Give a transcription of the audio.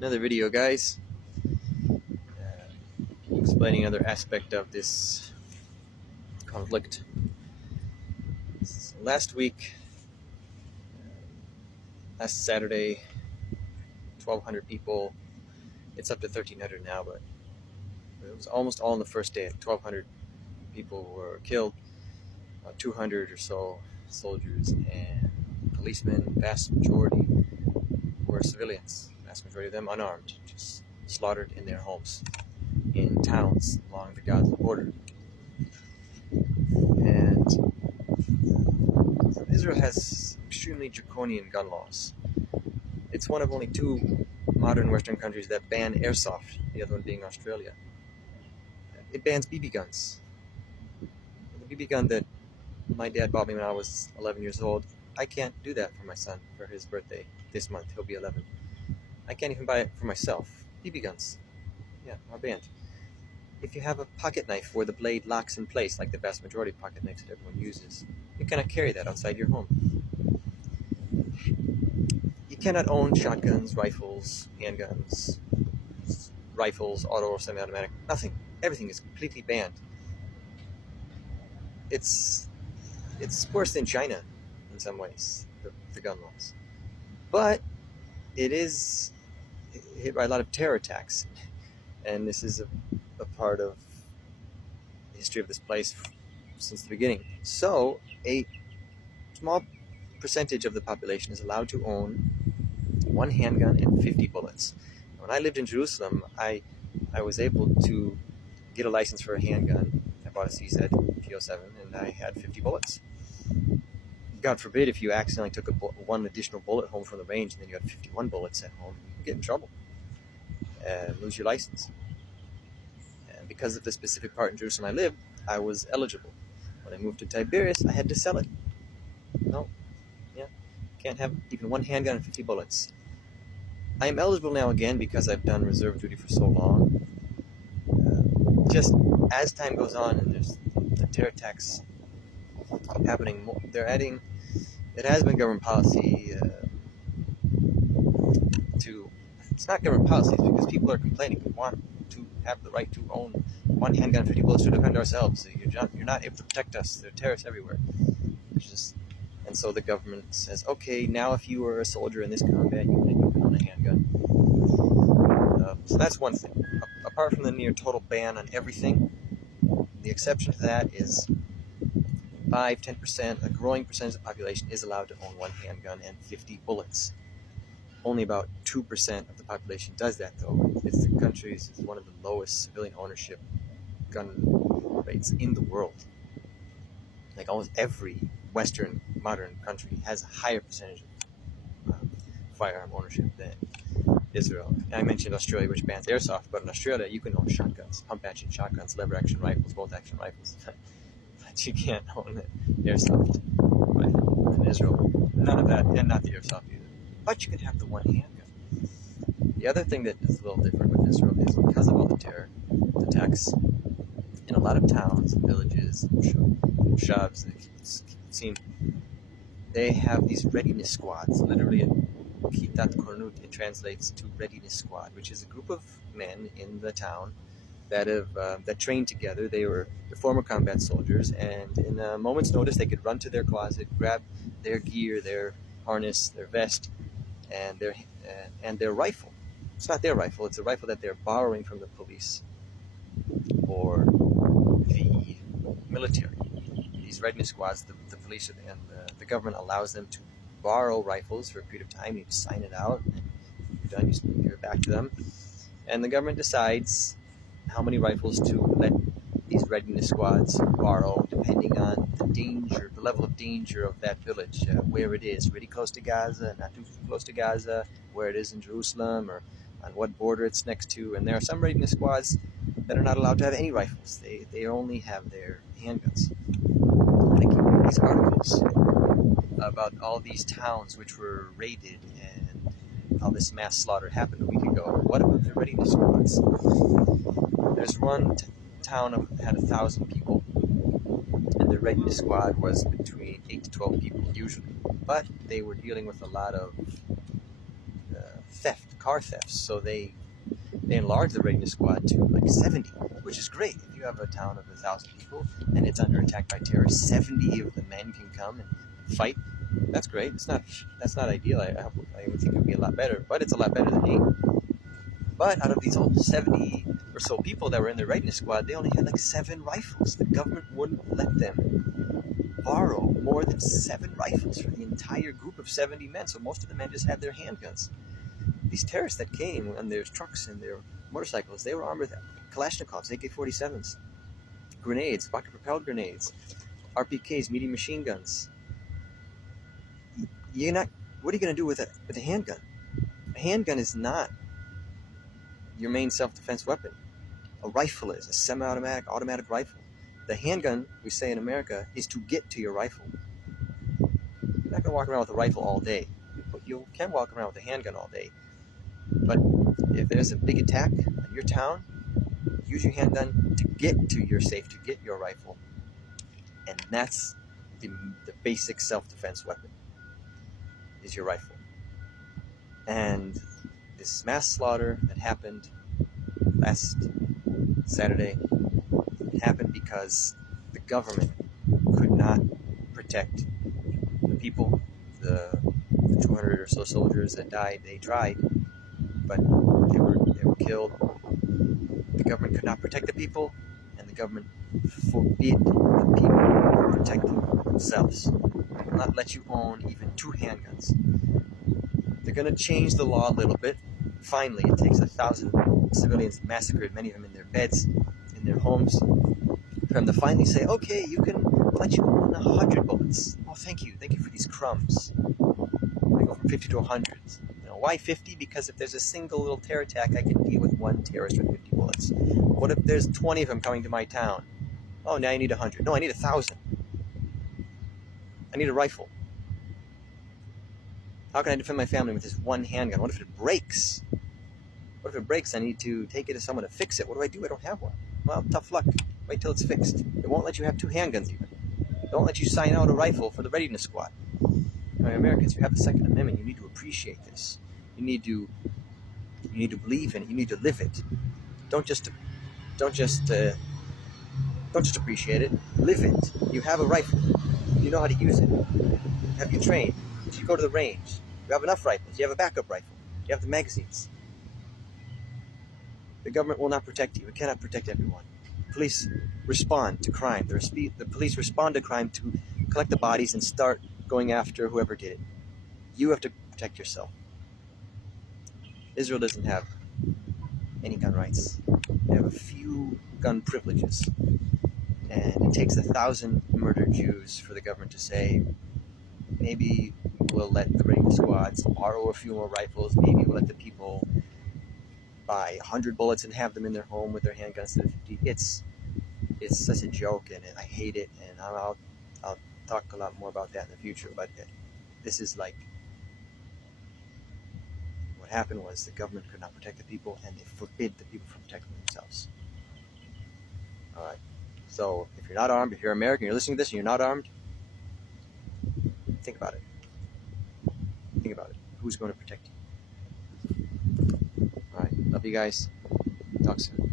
Another video, guys, explaining another aspect of this conflict. Last week, last Saturday, 1,200 people. It's up to 1,300 now, but it was almost all in the first day. 1,200 people were killed, 200 or so soldiers and policemen. Vast majority were civilians. Vast majority of them unarmed, just slaughtered in their homes, in towns along the Gaza border. And Israel has extremely draconian gun laws. It's one of only two modern Western countries that ban airsoft, the other one being Australia. It bans BB guns. The BB gun that my dad bought me when I was 11 years old, I can't do that for my son for his birthday this month. He'll be 11. I can't even buy it for myself. BB guns, yeah, are banned. If you have a pocket knife where the blade locks in place, like the vast majority of pocket knives that everyone uses, you cannot carry that outside your home. You cannot own shotguns, rifles, handguns, rifles, auto or semi-automatic, nothing. Everything is completely banned. It's worse than China in some ways, the gun laws. But it is hit by a lot of terror attacks. And this is a part of the history of this place since the beginning. So a small percentage of the population is allowed to own one handgun and 50 bullets. When I lived in Jerusalem, I was able to get a license for a handgun. I bought a CZ P07 and I had 50 bullets. God forbid if you accidentally took one additional bullet home from the range and then you had 51 bullets at home, you get in trouble and lose your license. And because of the specific part in Jerusalem I lived, I was eligible. When I moved to Tiberias, I had to sell it. No, can't have even one handgun and 50 bullets. I am eligible now again because I've done reserve duty for so long. Just as time goes on and there's the terror attacks happening more, it has been government policy it's not government policy, it's because people are complaining. We want to have the right to own one handgun, 50 bullets to defend ourselves. You're not able to protect us. There are terrorists everywhere. And so the government says, okay, now if you were a soldier in this combat unit, you can own a handgun. So that's one thing. Apart from the near total ban on everything, the exception to that is 5-10%, a growing percentage of the population is allowed to own one handgun and 50 bullets. Only about 2% of the population does that, though. It's the country's one of the lowest civilian ownership gun rates in the world. Like almost every Western modern country has a higher percentage of firearm ownership than Israel. I mentioned Australia, which bans airsoft, but in Australia you can own shotguns, pump-action shotguns, lever-action rifles, bolt-action rifles. But you can't own an airsoft rifle in Israel. None of that, and not the airsoft either. But you can have the one handgun. The other thing that is a little different with Israel is because of all the terror attacks, in a lot of towns, villages, shovs, they have these readiness squads. Literally, Kitat Kornut, it translates to readiness squad, which is a group of men in the town that trained together. They're former combat soldiers, and in a moment's notice, they could run to their closet, grab their gear, their harness, their vest, and their rifle. It's not their rifle; it's a rifle that they're borrowing from the police or the military. These readiness squads, the police and the government allows them to borrow rifles for a period of time. You sign it out, and when you're done, you give it back to them. And the government decides how many rifles to let these readiness squads borrow, depending on the level of danger of that village, where it is, really close to Gaza, not too close to Gaza, where it is in Jerusalem, or on what border it's next to. And there are some readiness squads that are not allowed to have any rifles. They only have their handguns. And I keep reading these articles about all these towns which were raided and how this mass slaughter happened a week ago. What about the readiness squads? There's one town that had 1,000 people, and the readiness squad was between 8 to 12 people usually. But they were dealing with a lot of theft car thefts, so they enlarged the readiness squad to like 70, which is great. If you have a town of 1,000 people and it's under attack by terrorists, 70 of the men can come and fight. That's great. That's not ideal. I would think it would be a lot better, but it's a lot better than 8. But out of these 70 or so people that were in the readiness squad, they only had like 7 rifles. The government wouldn't let them borrow more than 7 rifles for the entire group of 70 men. So most of the men just had their handguns. These terrorists that came on their trucks and their motorcycles, they were armed with Kalashnikovs, AK-47s, grenades, rocket-propelled grenades, RPKs, medium machine guns. What are you going to do with a handgun? A handgun is not your main self-defense weapon. A rifle is a semi-automatic, automatic rifle. The handgun, we say in America, is to get to your rifle. You're not going to walk around with a rifle all day. You can walk around with a handgun all day. But if there's a big attack on your town, use your handgun to get to your safe, to get your rifle. And that's the basic self-defense weapon, is your rifle. And this mass slaughter that happened last Saturday happened because the government could not protect the people. The 200 or so soldiers that died, they tried, but they were killed. The government could not protect the people, and the government forbid the people from protecting themselves. They will not let you own even 2 handguns. They're going to change the law a little bit. Finally, it takes 1,000 civilians massacred, many of them in their beds, in their homes, for them to finally say, okay, we'll let you own 100 bullets. Oh, thank you for these crumbs. I go from 50 to 100. Why 50? Because if there's a single little terror attack, I can deal with one terrorist with 50 bullets. What if there's 20 of them coming to my town? Oh, now I need 100. No, I need 1,000. I need a rifle. How can I defend my family with this one handgun? What if it breaks? What if it breaks? I need to take it to someone to fix it. What do I do? I don't have one. Well, tough luck. Wait till it's fixed. It won't let you have 2 handguns even. It won't let you sign out a rifle for the readiness squad. Americans, you have the Second Amendment. You need to appreciate this. You need to believe in it. You need to live it. Don't just appreciate it. Live it. You have a rifle. You know how to use it. Have you trained? Did you go to the range? You have enough rifles. You have a backup rifle. You have the magazines. The government will not protect you. It cannot protect everyone. Police respond to crime. The police respond to crime to collect the bodies and start going after whoever did it. You have to protect yourself. Israel doesn't have any gun rights. They have a few gun privileges. And it takes 1,000 murdered Jews for the government to say, maybe we'll let the readiness squads borrow a few more rifles. Maybe we'll let the people buy 100 bullets and have them in their home with their handguns instead of 50. It's such a joke, and I hate it. And I'll talk a lot more about that in the future. But this is like, what happened was the government could not protect the people, and they forbid the people from protecting themselves. All right. So if you're not armed, if you're American, you're listening to this and you're not armed, think about it. Think about it. Who's going to protect you? All right. Love you guys. Talk soon.